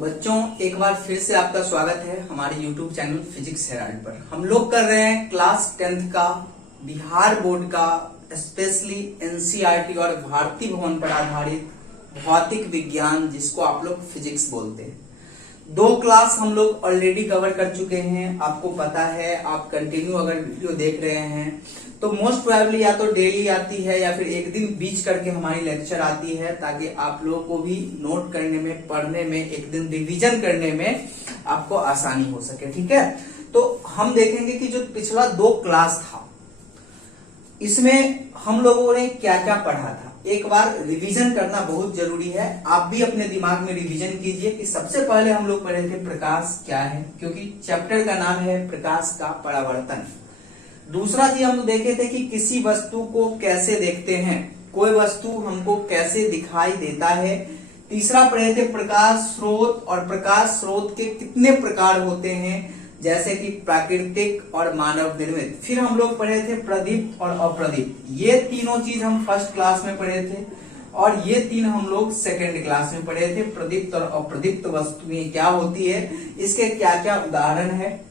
बच्चों एक बार फिर से आपका स्वागत है हमारे YouTube चैनल फिजिक्स हेराल्ड पर। हम लोग कर रहे हैं क्लास 10th का बिहार बोर्ड का स्पेशली एनसीईआरटी और भारतीय भवन पर आधारित भौतिक विज्ञान, जिसको आप लोग फिजिक्स बोलते हैं। 2 क्लास हम लोग ऑलरेडी कवर कर चुके हैं, आपको पता है। आप कंटिन्यू अगर वीडियो देख रहे हैं तो मोस्ट प्रोबेबली या तो डेली आती है या फिर एक दिन बीच करके हमारी लेक्चर आती है, ताकि आप लोगों को भी नोट करने में, पढ़ने में, एक दिन रिवीजन करने में आपको आसानी हो सके। ठीक है, तो हम देखेंगे कि जो पिछला 2 क्लास था इसमें हम लोगों ने क्या क्या पढ़ा था। एक बार रिवीजन करना बहुत जरूरी है। आप भी अपने दिमाग में रिवीजन कीजिए कि सबसे पहले हम लोग पढ़े थे प्रकाश क्या है, क्योंकि चैप्टर का नाम है प्रकाश का परावर्तन। दूसरा चीज हम लोग देखे थे कि किसी वस्तु को कैसे देखते हैं, कोई वस्तु हमको कैसे दिखाई देता है। तीसरा पढ़े थे प्रकाश स्रोत, और प्रकाश स्रोत के कितने प्रकार होते हैं, जैसे कि प्राकृतिक और मानव निर्मित। फिर हम लोग पढ़े थे प्रदीप्त और अप्रदीप्त। ये तीनों चीज हम फर्स्ट क्लास में पढ़े थे और ये 3 हम लोग सेकेंड क्लास में पढ़े थे। प्रदीप्त और अप्रदीप्त वस्तुएं क्या होती है, इसके क्या क्या उदाहरण है।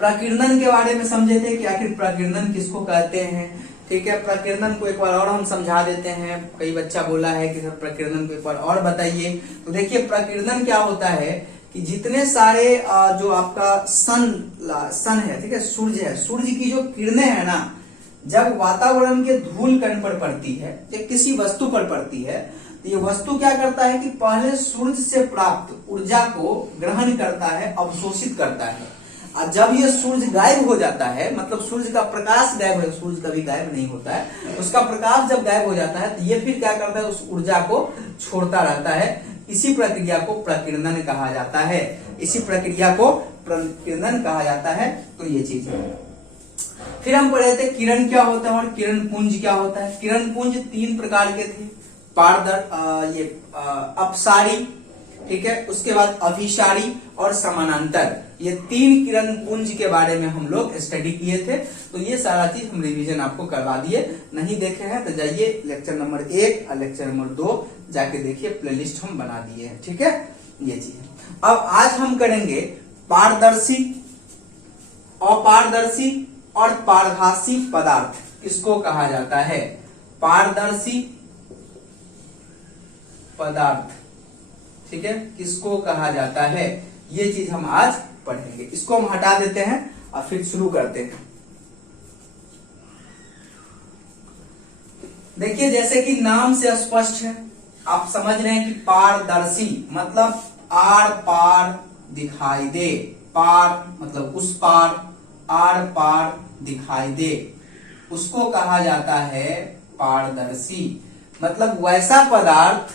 प्रकीर्णन के बारे में समझे थे कि आखिर प्रकीर्णन किसको कहते हैं। ठीक है, प्रकीर्णन को एक बार और हम समझा देते हैं। कई बच्चा बोला है कि सर प्रकीर्णन को एक बार और बताइए। तो देखिए, प्रकीर्णन क्या होता है कि जितने सारे जो आपका सन है, ठीक है, सूर्य है, सूर्य की जो किरणें है ना, जब वातावरण के धूल कण पर पड़ती है या किसी वस्तु पर पड़ती है, तो ये वस्तु क्या करता है कि पहले सूर्य से प्राप्त ऊर्जा को ग्रहण करता है, अवशोषित करता है। और जब ये सूर्य गायब हो जाता है, मतलब सूर्य का प्रकाश गायब है, सूर्य कभी गायब नहीं होता है, उसका प्रकाश जब गायब हो जाता है तो ये फिर क्या करता है, उस ऊर्जा को छोड़ता रहता है। इसी प्रक्रिया को प्रकीर्णन कहा जाता है। इसी प्रक्रिया को प्रकीर्णन कहा जाता है। तो ये चीज है। फिर हम पढ़े थे किरण क्या होता है और किरण पुंज क्या होता है। किरण पुंज 3 प्रकार के थे, अपसारी, ठीक है, उसके बाद अभिसारी और समानांतर। ये 3 किरण पुंज के बारे में हम लोग स्टडी किए थे। तो ये सारा चीज हम रिवीजन आपको करवा दिए। नहीं देखे हैं तो जाइए लेक्चर नंबर 1 और लेक्चर नंबर 2 जाके देखिए, प्लेलिस्ट हम बना दिए हैं। ठीक है, ये चीज है। अब आज हम करेंगे पारदर्शी, अपारदर्शी और पारभासी पदार्थ किसको कहा जाता है। पारदर्शी पदार्थ, ठीक है, किसको कहा जाता है, ये चीज हम आज पढ़ेंगे। इसको हम हटा देते हैं और फिर शुरू करते हैं। देखिए, जैसे कि नाम से स्पष्ट है, आप समझ रहे हैं कि पारदर्शी मतलब आर पार दिखाई दे। पार मतलब उस पार, आर पार दिखाई दे, उसको कहा जाता है पारदर्शी। मतलब वैसा पदार्थ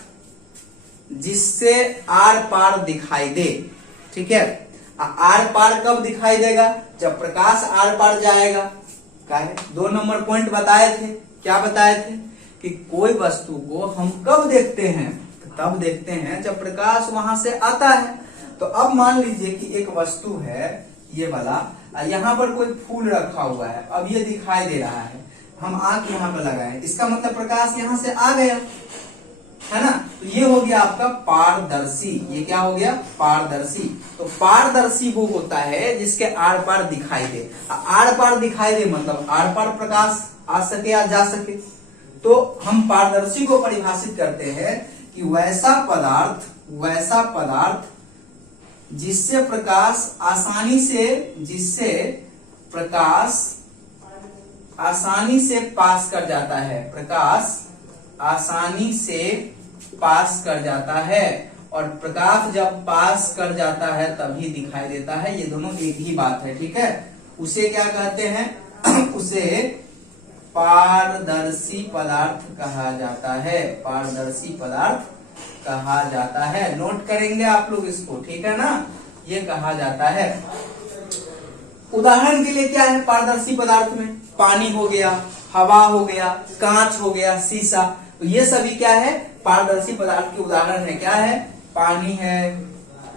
जिससे आर पार दिखाई दे। ठीक है, आर पार कब दिखाई देगा, जब प्रकाश आर पार जाएगा। क्या है, 2 नंबर पॉइंट बताए थे। क्या बताए थे कि कोई वस्तु को हम कब देखते हैं, तब देखते हैं जब प्रकाश वहां से आता है। तो अब मान लीजिए कि एक वस्तु है ये वाला, यहाँ पर कोई फूल रखा हुआ है, अब ये दिखाई दे रहा है, हम आंख यहाँ पर लगाए, इसका मतलब प्रकाश यहाँ से आ गया, है ना। तो ये हो गया आपका पारदर्शी। ये क्या हो गया, पारदर्शी। तो पारदर्शी वो होता है जिसके आर पार दिखाई दे। आर पार दिखाई दे मतलब आर पार प्रकाश आ सके या जा सके। तो हम पारदर्शी को परिभाषित करते हैं कि वैसा पदार्थ जिससे प्रकाश आसानी से पास कर जाता है, प्रकाश आसानी से पास कर जाता है, और प्रकाश जब पास कर जाता है तभी दिखाई देता है। ये दोनों एक ही बात है। ठीक है, उसे क्या कहते हैं, उसे पारदर्शी पदार्थ कहा जाता है। पारदर्शी पदार्थ कहा जाता है। नोट करेंगे आप लोग इसको, ठीक है ना, ये कहा जाता है। उदाहरण के लिए क्या है पारदर्शी पदार्थ में, पानी हो गया, हवा हो गया, कांच हो गया, शीशा। तो ये सभी क्या है, पारदर्शी पदार्थ के उदाहरण है। क्या है, पानी है,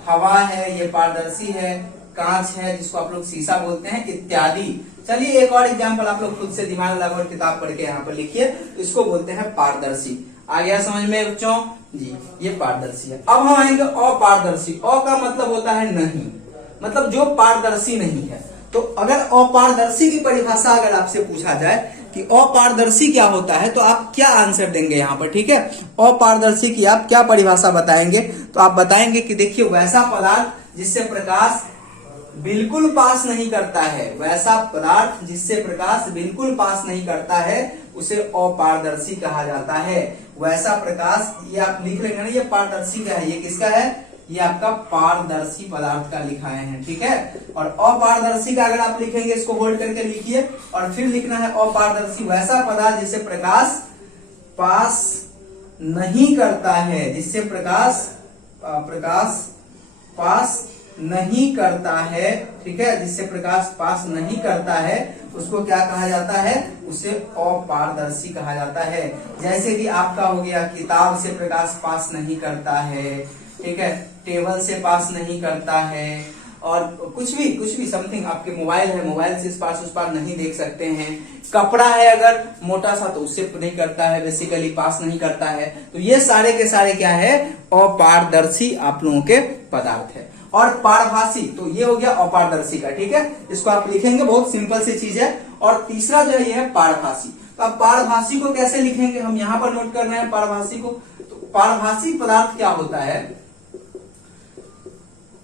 हवा है, ये पारदर्शी है, कांच है जिसको आप लोग शीशा बोलते हैं, इत्यादि। चलिए एक और एग्जांपल आप लोग खुद से दिमाग लगाओ, किताब पढ़ के यहाँ पर लिखिए। इसको बोलते हैं पारदर्शी। आ गया समझ में बच्चों, जी, ये पारदर्शी है। अब हम आएंगे अपारदर्शी। अ का मतलब होता है नहीं, मतलब जो पारदर्शी नहीं है। तो अगर अपारदर्शी की परिभाषा अगर आपसे पूछा जाए कि अपारदर्शी क्या होता है, तो आप क्या आंसर देंगे यहाँ पर, ठीक है। अपारदर्शी की आप क्या परिभाषा बताएंगे, तो आप बताएंगे कि देखिए वैसा पदार्थ जिससे प्रकाश बिल्कुल पास नहीं करता है, वैसा पदार्थ जिससे प्रकाश बिल्कुल पास नहीं करता है उसे अपारदर्शी कहा जाता है। वैसा प्रकाश, ये आप लिख लेंगे ना, ये पारदर्शी का है, ये किसका है, ये आपका पारदर्शी पदार्थ का लिखाए हैं, ठीक है। और अपारदर्शी का अगर आप लिखेंगे, इसको होल्ड करके लिखिए और फिर लिखना है अपारदर्शी वैसा पदार्थ जिससे प्रकाश पास नहीं करता है, जिससे प्रकाश पास नहीं करता है, ठीक है, जिससे प्रकाश पास नहीं करता है उसको क्या कहा जाता है, उसे अपारदर्शी कहा जाता है। जैसे कि आपका हो गया किताब से प्रकाश पास नहीं करता है, ठीक है, टेबल से पास नहीं करता है, और कुछ भी समथिंग, आपके मोबाइल है, मोबाइल से इस पार उस पार नहीं देख सकते हैं। कपड़ा है अगर मोटा सा तो उससे नहीं करता है, बेसिकली पास नहीं करता है। तो ये सारे के सारे क्या है, अपारदर्शी आप लोगों के पदार्थ है। और पारभासी, तो ये हो गया अपारदर्शी का, ठीक है, इसको आप लिखेंगे, बहुत सिंपल सी चीज है। और तीसरा जो है ये है पारभासी। तो अब पारभासी को कैसे लिखेंगे, हम यहां पर नोट कर रहे हैं पारभासी को। तो पारभासी पदार्थ क्या होता है,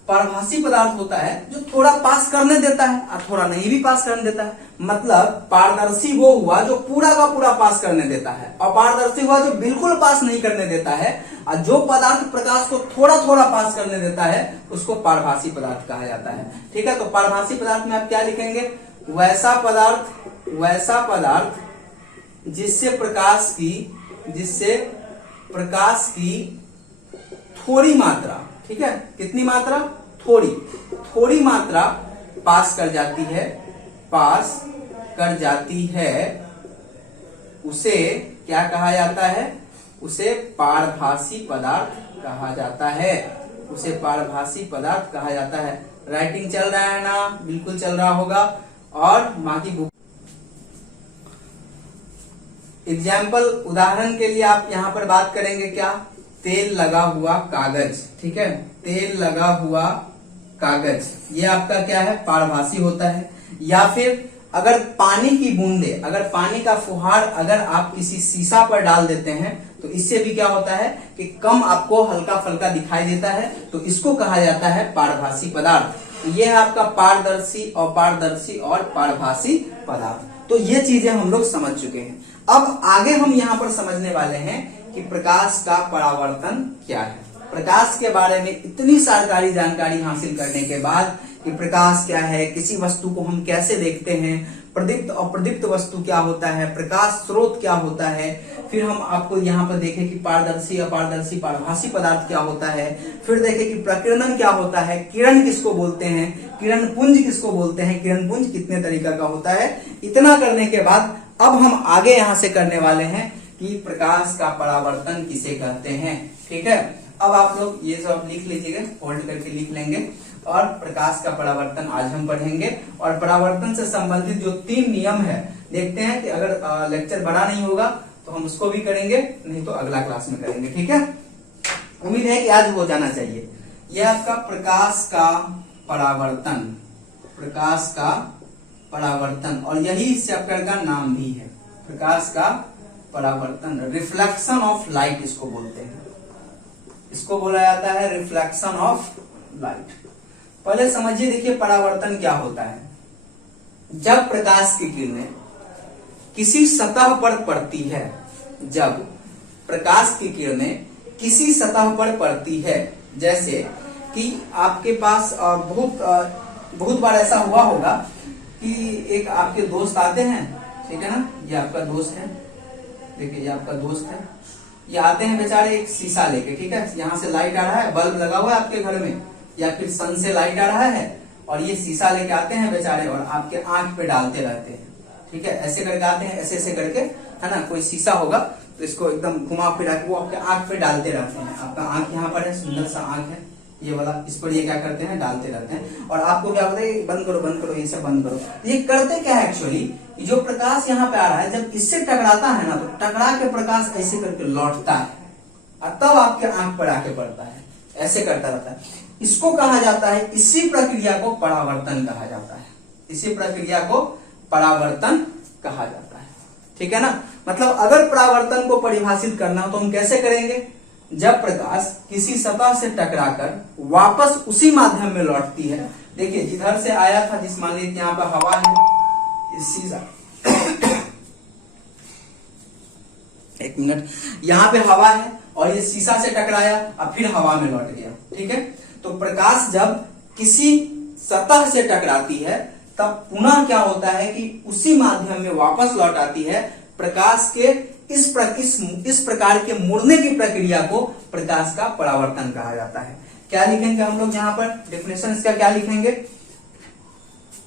पारभासी पदार्थ होता है जो थोड़ा पास करने देता है और थोड़ा नहीं भी पास करने देता है। मतलब पारदर्शी वो हुआ जो पूरा का पूरा पास करने देता है, अपारदर्शी हुआ जो बिल्कुल पास नहीं करने देता है, और जो पदार्थ प्रकाश को थोड़ा थोड़ा पास करने देता है उसको पारभासी पदार्थ कहा जाता है, ठीक है। तो पारभासी पदार्थ में आप क्या लिखेंगे, वैसा पदार्थ जिससे प्रकाश की थोड़ी मात्रा, ठीक है, कितनी मात्रा, थोड़ी मात्रा पास कर जाती है, उसे क्या कहा जाता है, उसे पारभासी पदार्थ कहा जाता है, उसे पारभासी पदार्थ कहा जाता है। राइटिंग चल रहा है ना, बिल्कुल चल रहा होगा। और बाकी बुक एग्जाम्पल, उदाहरण के लिए आप यहां पर बात करेंगे क्या, तेल लगा हुआ कागज, ठीक है, तेल लगा हुआ कागज, ये आपका क्या है, पारभासी होता है। या फिर अगर पानी की बूंदे, अगर पानी का फुहार अगर आप किसी शीशा पर डाल देते हैं तो इससे भी क्या होता है कि कम आपको हल्का फल्का दिखाई देता है, तो इसको कहा जाता है पारभासी पदार्थ। ये है आपका पारदर्शी, अपारदर्शी और पारभासी पदार्थ। तो ये चीजें हम लोग समझ चुके हैं। अब आगे हम यहाँ पर समझने वाले हैं कि प्रकाश का परावर्तन क्या है। प्रकाश के बारे में इतनी सारी जानकारी हासिल करने के बाद कि प्रकाश क्या है, किसी वस्तु को हम कैसे देखते हैं, प्रदीप्त और अप्रदीप्त वस्तु क्या होता है, प्रकाश स्रोत क्या होता है, फिर हम आपको यहाँ पर देखें कि पारदर्शी, अपारदर्शी, पारभासी पदार्थ क्या होता है, फिर देखें कि प्रकीर्णन क्या होता है, किरण किसको बोलते हैं, किरण पुंज किसको बोलते हैं, किरण पुंज कितने तरीका का होता है। इतना करने के बाद अब हम आगे यहाँ से करने वाले हैं कि प्रकाश का परावर्तन किसे कहते हैं, ठीक है। अब आप लोग ये सब लिख लीजिएगा, होल्ड करके लिख लेंगे। और प्रकाश का परावर्तन आज हम पढ़ेंगे, और परावर्तन से संबंधित जो 3 नियम है, देखते हैं कि अगर लेक्चर बड़ा नहीं होगा तो हम उसको भी करेंगे, नहीं तो अगला क्लास में करेंगे, ठीक है। उम्मीद है कि आज हो जाना चाहिए। यह आपका प्रकाश का परावर्तन, प्रकाश का परावर्तन, और यही इस चैप्टर का नाम भी है, प्रकाश का परावर्तन, रिफ्लेक्शन ऑफ लाइट इसको बोलते हैं, इसको बोला जाता है रिफ्लेक्शन ऑफ लाइट। पहले समझिए, देखिए परावर्तन क्या होता है। जब प्रकाश की किरणें किसी सतह पर पड़ती है, जब प्रकाश की किरणें किसी सतह पर पड़ती है, जैसे कि आपके पास बहुत बार ऐसा हुआ होगा कि एक आपके दोस्त आते हैं, ठीक है ना, ये आपका दोस्त है, देखिए ये आपका दोस्त है, ये आते हैं बेचारे एक शीशा लेके, ठीक है, यहाँ से लाइट आ रहा है, बल्ब लगा हुआ है आपके घर में, या फिर सन से लाइट आ रहा है, और ये शीशा लेके आते हैं बेचारे और आपके आंख पे डालते रहते हैं, ठीक है, ऐसे करके आते हैं, ऐसे ऐसे करके, है ना, कोई शीशा होगा तो इसको एकदम घुमा फिरा के वो आपके आंख पे डालते रहते हैं। आपका आंख यहाँ पर है, सुंदर सा आंख है ये वाला, इस पर ये क्या करते हैं, डालते रहते हैं, और आपको क्या बोलते हैं, बंद करो, ये सब बंद करो। ये करते क्या है एक्चुअली, जो प्रकाश यहाँ पे आ रहा है जब इससे टकराता है ना, तो टकरा के प्रकाश ऐसे करके लौटता है, और तब आपके आंख पर आके पड़ता है, ऐसे करता रहता है। इसको कहा जाता है, इसी प्रक्रिया को परावर्तन कहा जाता है। इसी प्रक्रिया को परावर्तन कहा जाता है। ठीक है ना। मतलब अगर परावर्तन को परिभाषित करना हो तो हम कैसे करेंगे? जब प्रकाश किसी सतह से टकराकर वापस उसी माध्यम में लौटती है। देखिए जिधर से आया था, जिस मान लीजिए यहाँ पर हवा है, सीधा एक मिनट, यहाँ पे हवा है और ये शीशा से टकराया और फिर हवा में लौट गया। ठीक है। तो प्रकाश जब किसी सतह से टकराती है तब पुनः क्या होता है कि उसी माध्यम में वापस लौट आती है। प्रकाश के इस प्रकार के मुड़ने की प्रक्रिया को प्रकाश का परावर्तन कहा जाता है। क्या लिखेंगे हम लोग यहाँ पर डेफिनेशन इसका क्या लिखेंगे?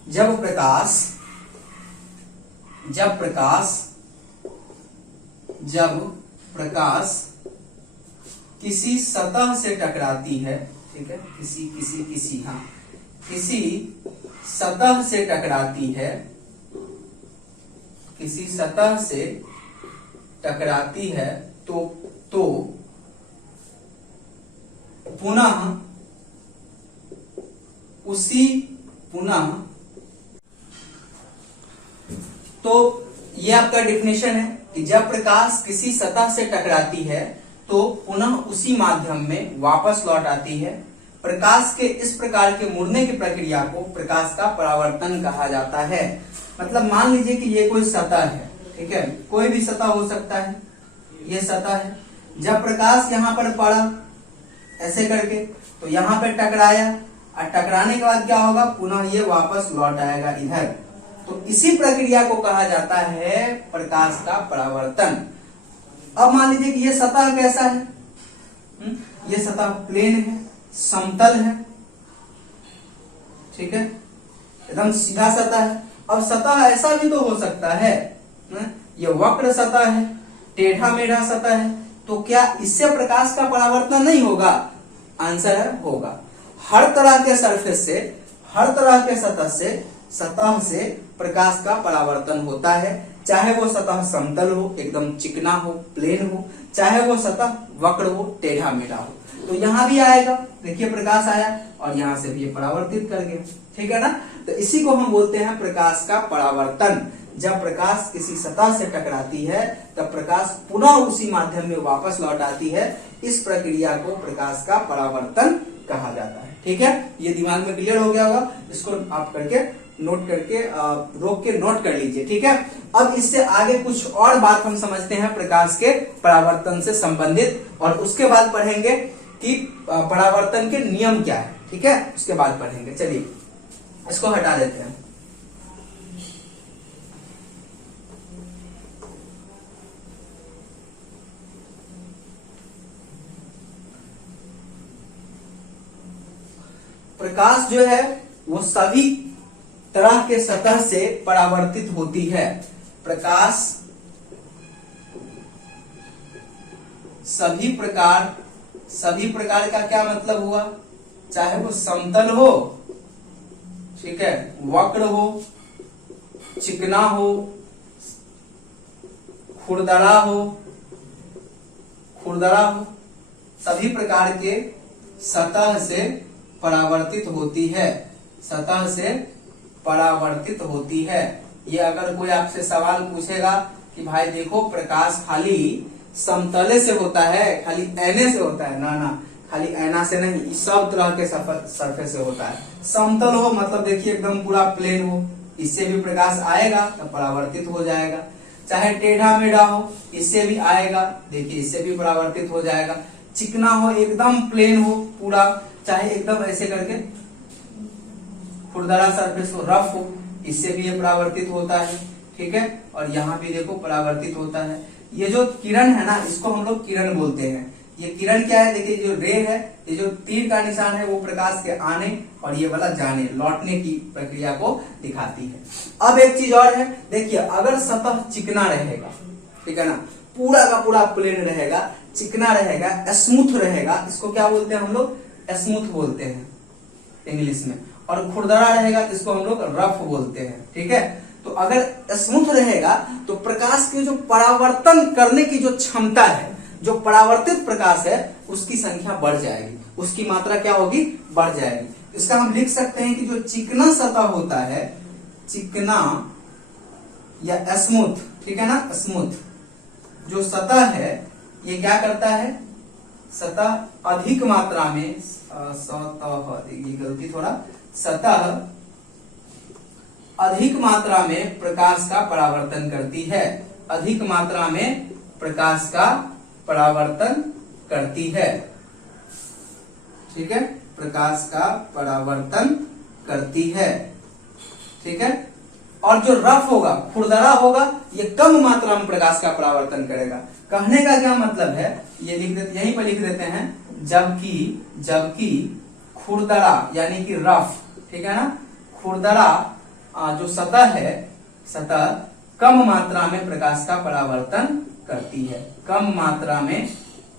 जब प्रकाश किसी सतह से टकराती है, ठीक है, किसी सतह से टकराती है, किसी सतह से टकराती है तो ये आपका डेफिनेशन है कि जब प्रकाश किसी सतह से टकराती है तो पुनः उसी माध्यम में वापस लौट आती है। प्रकाश के इस प्रकार के मुड़ने की प्रक्रिया को प्रकाश का परावर्तन कहा जाता है। मतलब मान लीजिए कि ये कोई सतह है, ठीक है, कोई भी सतह हो सकता है, ये सतह है। जब प्रकाश यहाँ पर पड़ा ऐसे करके तो यहाँ पे टकराया और टकराने के बाद क्या होगा? पुनः ये वापस लौट आएगा इधर। तो इसी प्रक्रिया को कहा जाता है प्रकाश का परावर्तन। अब मान लीजिए कि ये सतह कैसा है? ये सतह प्लेन है, समतल है, ठीक है, एकदम सीधा सतह है। अब सतह ऐसा भी तो हो सकता है, ये वक्र सतह है, टेढ़ा मेढ़ा सतह है, तो क्या इससे प्रकाश का परावर्तन नहीं होगा? आंसर है होगा। हर तरह के सरफेस से, हर तरह के सतह से प्रकाश का परावर्तन होता है। चाहे वो सतह समतल हो, एकदम चिकना हो, प्लेन हो, चाहे वो सतह वक्र हो, टेढ़ा मेढ़ा हो। तो यहाँ भी आएगा, देखिए प्रकाश आया और यहाँ से भी ये परावर्तित कर गया। ठीक है ना। तो इसी को हम बोलते हैं प्रकाश का परावर्तन। जब प्रकाश किसी सतह से टकराती है तब प्रकाश पुनः उसी माध्यम में वापस लौट आती है। इस प्रक्रिया को प्रकाश का परावर्तन कहा जाता है। ठीक है, ये दिमाग में क्लियर हो गया होगा। इसको आप करके नोट करके रोक के नोट कर लीजिए। ठीक है। अब इससे आगे कुछ और बात हम समझते हैं प्रकाश के परावर्तन से संबंधित, और उसके बाद पढ़ेंगे कि परावर्तन के नियम क्या है। ठीक है, उसके बाद पढ़ेंगे। चलिए इसको हटा देते हैं। प्रकाश जो है वो सभी तरह के सतह से परावर्तित होती है। प्रकाश सभी प्रकार का क्या मतलब हुआ? चाहे वो समतल हो, ठीक है, वक्र हो, चिकना हो, खुरदरा हो, सभी प्रकार के सतह से परावर्तित होती है, सतह से परावर्तित होती है। ये अगर कोई आपसे सवाल पूछेगा कि भाई देखो प्रकाश खाली समतले से होता है, खाली ऐने से होता है, ना खाली ऐना से नहीं, इस सब तरह के सरफेस से होता है। समतल हो मतलब देखिए एकदम पूरा प्लेन हो, इससे भी प्रकाश आएगा तो परावर्तित हो जाएगा। चाहे टेढ़ा मेढ़ा हो, इससे भी आएगा, देखिए इससे भी परावर्तित हो जाएगा। चिकना हो, एकदम प्लेन हो पूरा, चाहे एकदम ऐसे करके खुरदरा सरफेस हो, रफ हो, इससे भी ये परावर्तित होता है। ठीक है, और यहाँ भी देखो परावर्तित होता है। ये जो किरण है ना, इसको हम लोग किरण बोलते हैं। ये किरण क्या है? देखिए जो रे है, ये जो तीर का निशान है वो प्रकाश के आने और ये वाला जाने, लौटने की प्रक्रिया को दिखाती है। अब एक चीज और है, देखिए अगर सतह चिकना रहेगा, ठीक है ना, पूरा का पूरा प्लेन रहेगा, चिकना रहेगा, स्मूथ रहेगा, इसको क्या बोलते हैं हम लोग? स्मूथ बोलते हैं इंग्लिश में। और खुरदरा रहेगा तो इसको हम लोग रफ बोलते हैं। ठीक है, तो अगर स्मूथ रहेगा तो प्रकाश की जो परावर्तन करने की जो क्षमता है जो परावर्तित प्रकाश है उसकी संख्या बढ़ जाएगी, उसकी मात्रा क्या होगी, बढ़ जाएगी। इसका हम लिख सकते हैं कि जो चिकना सतह होता है, चिकना या स्मूथ, ठीक है ना, स्मूथ जो सतह है ये क्या करता है, सतह अधिक मात्रा में, सतह, ये गलती थोड़ा, सतह अधिक मात्रा में प्रकाश का परावर्तन करती है, अधिक मात्रा में प्रकाश का परावर्तन करती है, ठीक है, प्रकाश का परावर्तन करती है, ठीक है। और जो रफ होगा, खुरदरा होगा, ये कम मात्रा में प्रकाश का परावर्तन करेगा। कहने का क्या मतलब है, ये लिख देते, यहीं पर लिख देते हैं, जबकि खुरदरा यानी कि रफ, ठीक है ना, खुरदरा जो सतह है, सतह कम मात्रा में प्रकाश का परावर्तन करती है, कम मात्रा में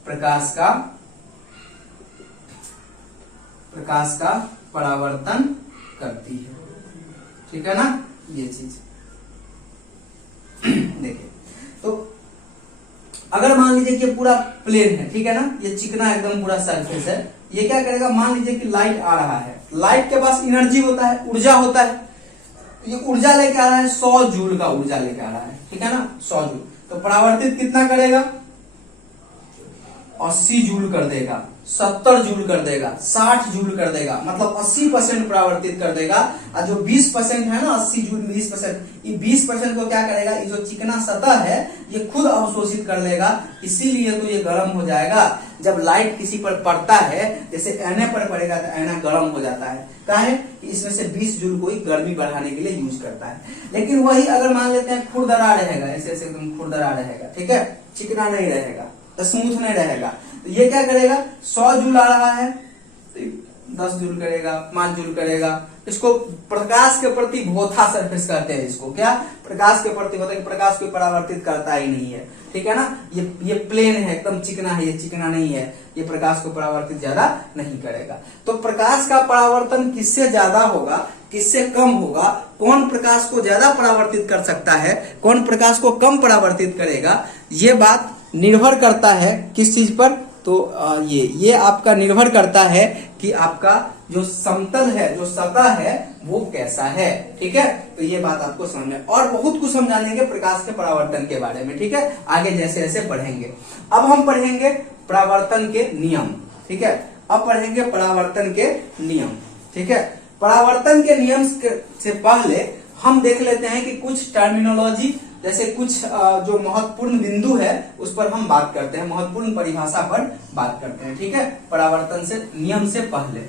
प्रकाश का परावर्तन करती है, ठीक है ना, ये चीज। देखिए, तो अगर मान लीजिए कि पूरा प्लेन है, ठीक है ना, ये चिकना एकदम पूरा सरफेस है, ये क्या करेगा, मान लीजिए कि लाइट आ रहा है, लाइट के पास एनर्जी होता है, ऊर्जा होता है, ये ऊर्जा लेके आ रहा है, 100 जूल का ऊर्जा लेके आ रहा है, ठीक है ना, 100 जूल। तो परावर्तित कितना करेगा, 80 जूल कर देगा, 70 जूल कर देगा, 60 जूल कर देगा, मतलब 80% परावर्तित कर देगा। और जो 20% है ना, 80 जूल 20%, ये 20% को क्या करेगा, ये जो चिकना सतह है ये खुद अवशोषित कर लेगा, इसीलिए तो ये गर्म हो जाएगा। जब लाइट किसी पर पड़ता है, जैसे ऐने पर पड़ेगा तो ऐना गर्म हो जाता है, काहे कि इसमें से 20 जूल को ही गर्मी बढ़ाने के लिए यूज करता है। लेकिन वही अगर मान लेते हैं खुरदरा रहेगा, ऐसे ऐसे एकदम खुरदरा रहेगा, ठीक है, चिकना नहीं रहेगा, स्मूथ नहीं रहेगा, तो ये क्या करेगा, 100 जूल आ रहा है तो 10 जूल करेगा, 5 जूल करेगा। इसको प्रकाश के प्रति भोथा सरफेस कहते हैं, इसको क्या, प्रकाश के प्रति होता है कि प्रकाश को परावर्तित करता ही नहीं है, ठीक है ना, ये प्लेन है, एकदम चिकना है, ये चिकना नहीं है, ये प्रकाश को परावर्तित ज्यादा नहीं करेगा। तो प्रकाश का परावर्तन किससे ज्यादा होगा, किससे कम होगा, कौन प्रकाश को ज्यादा परावर्तित कर सकता है, कौन प्रकाश को कम परावर्तित करेगा, ये बात निर्भर करता है किस चीज पर, तो ये आपका निर्भर करता है कि आपका जो समतल है, जो सतह है वो कैसा है, ठीक है। तो ये बात आपको समझ में, और बहुत कुछ समझानेंगे प्रकाश के परावर्तन के बारे में, ठीक है, आगे जैसे जैसे पढ़ेंगे। अब हम पढ़ेंगे परावर्तन के नियम, ठीक है, अब पढ़ेंगे परावर्तन के नियम, ठीक है। परावर्तन के नियम से पहले हम देख लेते हैं कि कुछ टर्मिनोलॉजी, जैसे कुछ जो महत्वपूर्ण बिंदु है उस पर हम बात करते हैं, महत्वपूर्ण परिभाषा पर बात करते हैं, ठीक है, परावर्तन से नियम से पहले।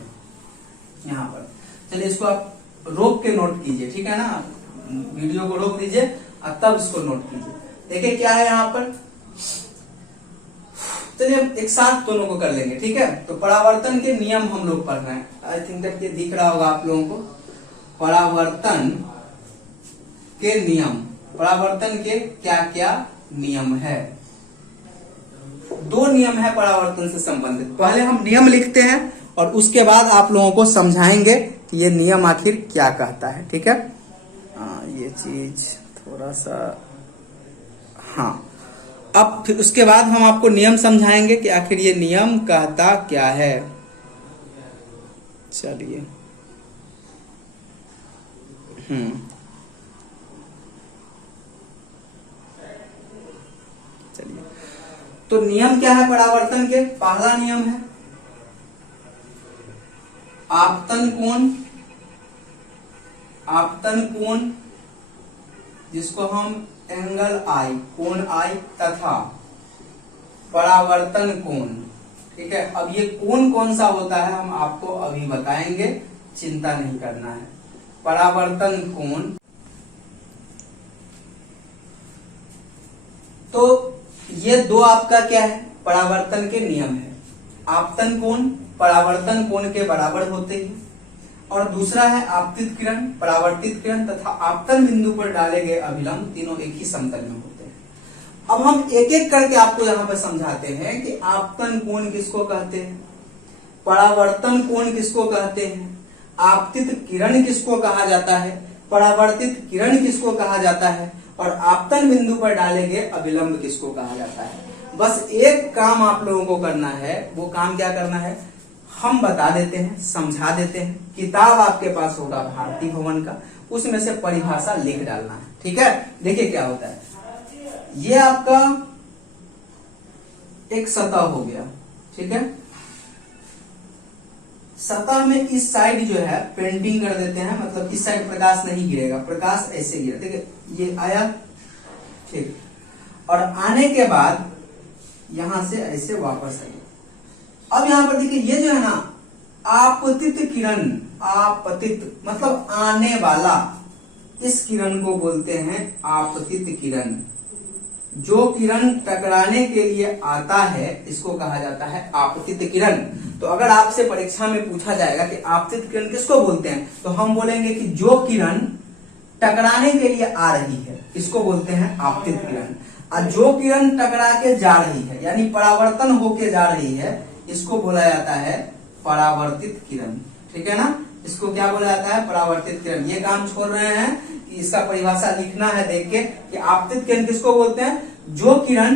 यहाँ पर चलिए इसको आप रोक के नोट कीजिए, ठीक है ना, वीडियो को रोक दीजिए और तब इसको नोट कीजिए। देखिए क्या है यहाँ पर, चलिए एक साथ दोनों को कर लेंगे, ठीक है। तो परावर्तन के नियम हम लोग पढ़ रहे हैं, आई थिंक दैट ये दिख रहा होगा आप लोगों को, परावर्तन के नियम, परावर्तन के क्या क्या नियम है। 2 नियम है परावर्तन से संबंधित, पहले हम नियम लिखते हैं और उसके बाद आप लोगों को समझाएंगे कि ये नियम आखिर क्या कहता है, ठीक है। ये चीज थोड़ा सा, हाँ, अब फिर उसके बाद हम आपको नियम समझाएंगे कि आखिर ये नियम कहता क्या है। चलिए, चलिए, तो नियम क्या है परावर्तन के, पहला नियम है आपतन कोण, आपतन कोण जिसको हम एंगल आई, कोण आई, तथा परावर्तन कोण, ठीक है। अब ये कोण कौन सा होता है हम आपको अभी बताएंगे, चिंता नहीं करना है। परावर्तन कोण, तो ये 2 आपका क्या है, परावर्तन के नियम है। आपतन कोण परावर्तन कोण के बराबर होते हैं, और दूसरा है आपतित किरण, परावर्तित किरण तथा आपतन बिंदु पर डाले गए अभिलंब, तीनों एक ही समतल में होते हैं। अब हम एक एक करके आपको यहाँ पर समझाते हैं कि आपतन कोण किसको कहते हैं, परावर्तन कोण किसको कहते हैं, आपतित किरण किसको कहा जाता है, परावर्तित किरण किसको कहा जाता है, और आपतन बिंदु पर डाले गए अभिलंब किसको कहा जाता है। बस एक काम आप लोगों को करना है, वो काम क्या करना है, हम बता देते हैं, समझा देते हैं, किताब आपके पास होगा भारती भवन का, उसमें से परिभाषा लिख डालना है। ठीक है, देखिए क्या होता है, ये आपका एक सतह हो गया। ठीक है, सतह में इस साइड जो है पेंटिंग कर देते हैं, मतलब इस साइड प्रकाश नहीं गिरेगा, प्रकाश ऐसे गिरा। ठीक है, ये आया, ठीक, और आने के बाद यहां से ऐसे वापस आइए। अब यहां पर देखिए ये जो है ना आपतित किरण, आपतित मतलब आने वाला, इस किरण को बोलते हैं आपतित किरण। जो किरण टकराने के लिए आता है इसको कहा जाता है आपतित किरण। तो अगर आपसे परीक्षा में पूछा जाएगा कि आपतित किरण किसको बोलते हैं, तो हम बोलेंगे कि जो किरण टकराने के लिए आ रही है इसको बोलते हैं आपतित किरण, और जो किरण टकरा के जा रही है यानी परावर्तन होके जा रही है इसको बोला जाता है परावर्तित किरण। ठीक है ना, इसको क्या बोला जाता है, परावर्तित किरण। ये काम छोड़ रहे हैं कि इसका परिभाषा लिखना है देख के कि आपतित किरण किसको बोलते हैं, जो किरण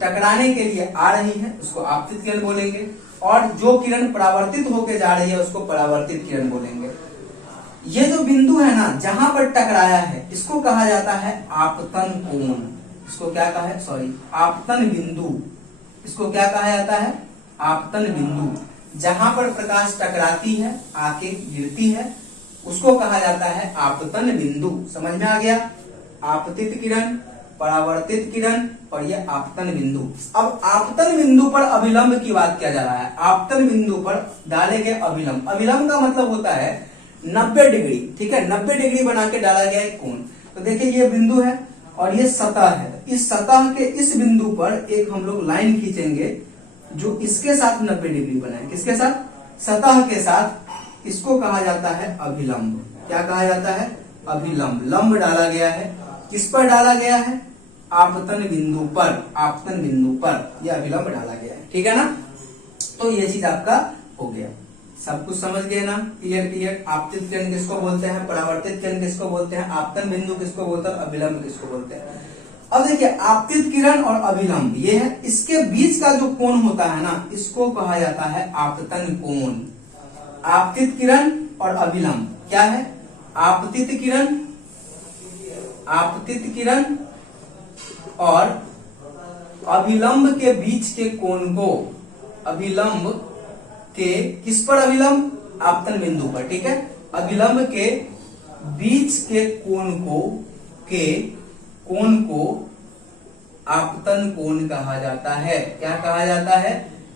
टकराने के लिए आ रही है उसको आपतित किरण बोलेंगे, और जो किरण परावर्तित होके जा रही है उसको परावर्तित किरण बोलेंगे। ये जो बिंदु है ना जहां पर टकराया है इसको कहा जाता है आपतन कोण। इसको क्या कहा है, सॉरी, आपतन बिंदु। इसको क्या कहा जाता है, आपतन बिंदु। जहां पर प्रकाश टकराती है, आके गिरती है, उसको कहा जाता है आपतन बिंदु। समझ में आ गया, आपतित किरण, परावर्तित किरण और ये आपतन बिंदु। अब आपतन बिंदु पर अभिलंब की बात किया जा रहा है। आपतन बिंदु पर डाले गए अभिलंब, अभिलंब का मतलब होता है 90 डिग्री। ठीक है, 90 डिग्री बना के डाला गया एक कोण। तो देखिए ये बिंदु है और ये सतह है, इस सतह के इस बिंदु पर एक हम लोग लाइन खींचेंगे जो इसके साथ 90 डिग्री बनाए। किसके साथ, सतह के साथ। इसको कहा जाता है अभिलंब। क्या कहा जाता है, अभिलंब। लंब डाला गया है, किस पर डाला गया है, आपतन बिंदु पर, आपतन बिंदु पर यह अभिलंब डाला गया है। ठीक है ना, तो ये चीज आपका हो गया, सब कुछ समझ गए ना, क्लियर क्लियर। आपतित किरण किसको बोलते हैं, परावर्तित किरण किसको बोलते हैं, आपतन बिंदु किसको बोलते हैं, अभिलंब किसको बोलते हैं। अब देखिए आपतित किरण और अभिलंब ये है, इसके बीच का जो कोण होता है ना इसको कहा जाता है आपतन कोण। आपतित किरण और अभिलंब क्या है, आपतित किरण, आपतित किरण और अभिलंब के बीच के कोण को, अभिलंब के किस पर, अभिलंब आपतन बिंदु पर। ठीक है, अभिलंब के बीच के कोण को आपतन कोण कहा जाता है। क्या कहा जाता है,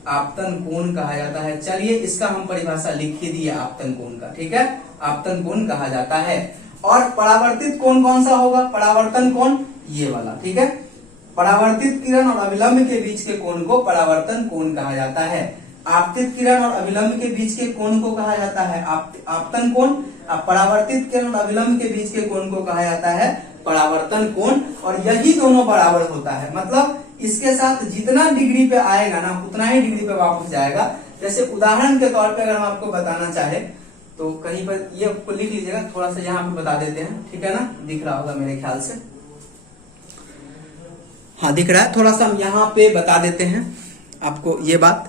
आपतन कोण कहा जाता है। चलिए इसका हम परिभाषा लिख ही दिए आपतन कोण का। ठीक है, आपतन कोण कहा जाता है। और परावर्तित कोण कौन सा होगा, परावर्तन कोण ये वाला। ठीक है, परावर्तित किरण और अभिलंब के बीच के कोण को परावर्तन कोण कहा जाता है। आपतित किरण और अभिलंब के बीच के कोण को कहा जाता है आपतन कोण। परावर्तित किरण और अभिलंब के बीच के कोण को कहा जाता है परावर्तन कोण। और यही दोनों बराबर होता है, मतलब इसके साथ जितना डिग्री पे आएगा ना उतना ही डिग्री पे वापस जाएगा। जैसे उदाहरण के तौर पे अगर हम आपको बताना चाहे तो कहीं पर ये आपको लिख लीजिएगा, थोड़ा सा यहाँ पे बता देते हैं। ठीक है ना, दिख रहा होगा मेरे ख्याल से, हाँ दिख रहा है। थोड़ा सा हम यहाँ पे बता देते हैं आपको ये बात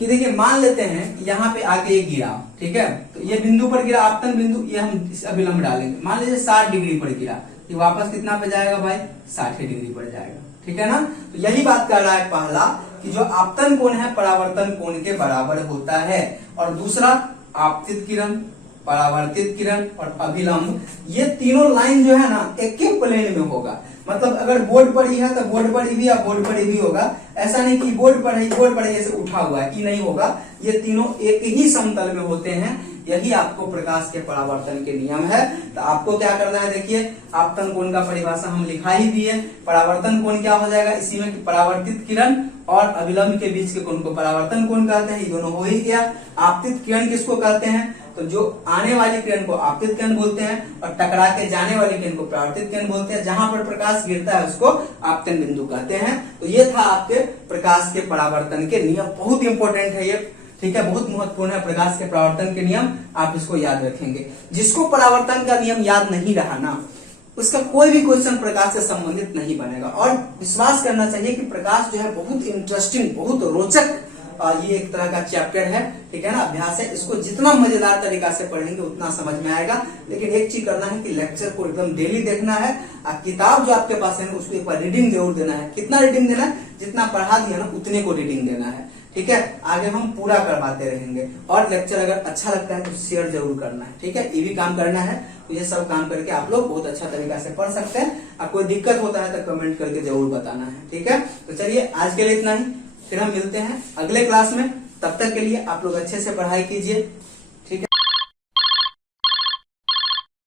कि देखिए मान लेते हैं यहाँ पे आके ये गिरा। ठीक है, तो ये बिंदु पर गिरा आपतन बिंदु, ये हम इस अभिलंब डालेंगे। मान लीजिए 60 डिग्री पर गिरा, ये वापस कितना पे जाएगा भाई, 60 डिग्री पर जाएगा। ठीक है ना, तो यही बात कर रहा है पहला कि जो आपतन कोण है परावर्तन कोण के बराबर होता है। और दूसरा आपतित किरण, परावर्तित किरण और अभिलंब, ये तीनों लाइन जो है ना एक ही प्लेन में होगा। मतलब अगर बोर्ड पर ही है तो बोर्ड पर ही भी या बोर्ड पर ही भी होगा। ऐसा नहीं कि बोर्ड पर है ऐसे उठा हुआ है, ये नहीं होगा। ये तीनों एक ही समतल में होते हैं। यही आपको प्रकाश के परावर्तन के नियम है। तो आपको क्या करना है, देखिए आपतन कोण का परिभाषा हम लिखा ही दिए। परावर्तन कोण क्या हो जाएगा इसी में कि परावर्तित किरण और अभिलंब के बीच के कोण को परावर्तन कोण कहते हैं। ये दोनों हो ही गया। आपतित किरण किसको कहते हैं, तो जो आने वाली किरण को आपतित किरण बोलते हैं और टकरा के जाने वाली किरण को परावर्तित किरण बोलते हैं। जहां पर प्रकाश गिरता है उसको आपतन बिंदु कहते हैं। तो ये था आपके प्रकाश के परावर्तन के नियम। बहुत इंपॉर्टेंट है ये, ठीक है, बहुत महत्वपूर्ण है प्रकाश के परावर्तन के नियम। आप इसको याद रखेंगे। जिसको परावर्तन का नियम याद नहीं रहा ना उसका कोई भी क्वेश्चन प्रकाश से संबंधित नहीं बनेगा। और विश्वास करना चाहिए कि प्रकाश जो है बहुत इंटरेस्टिंग, बहुत रोचक ये एक तरह का चैप्टर है, ठीक है ना, अभ्यास है। इसको जितना मजेदार तरीका से पढ़ेंगे उतना समझ में आएगा। लेकिन एक चीज करना है कि लेक्चर को एकदम डेली देखना है। किताब जो आपके पास है उसको एक बार रीडिंग जरूर देना है। कितना रीडिंग देना है? जितना पढ़ा दिया ना उतने को रीडिंग देना है, ठीक है। आगे हम पूरा करवाते रहेंगे। और लेक्चर अगर अच्छा लगता है तो शेयर जरूर करना है, ठीक है। ये भी काम करना है। तो ये सब काम करके आप लोग बहुत अच्छा तरीका से पढ़ सकते हैं। अब कोई दिक्कत होता है तो कमेंट करके जरूर बताना है, ठीक है। तो चलिए आज के लिए इतना ही, फिर हम मिलते हैं अगले क्लास में। तब तक के लिए आप लोग अच्छे से पढ़ाई कीजिए।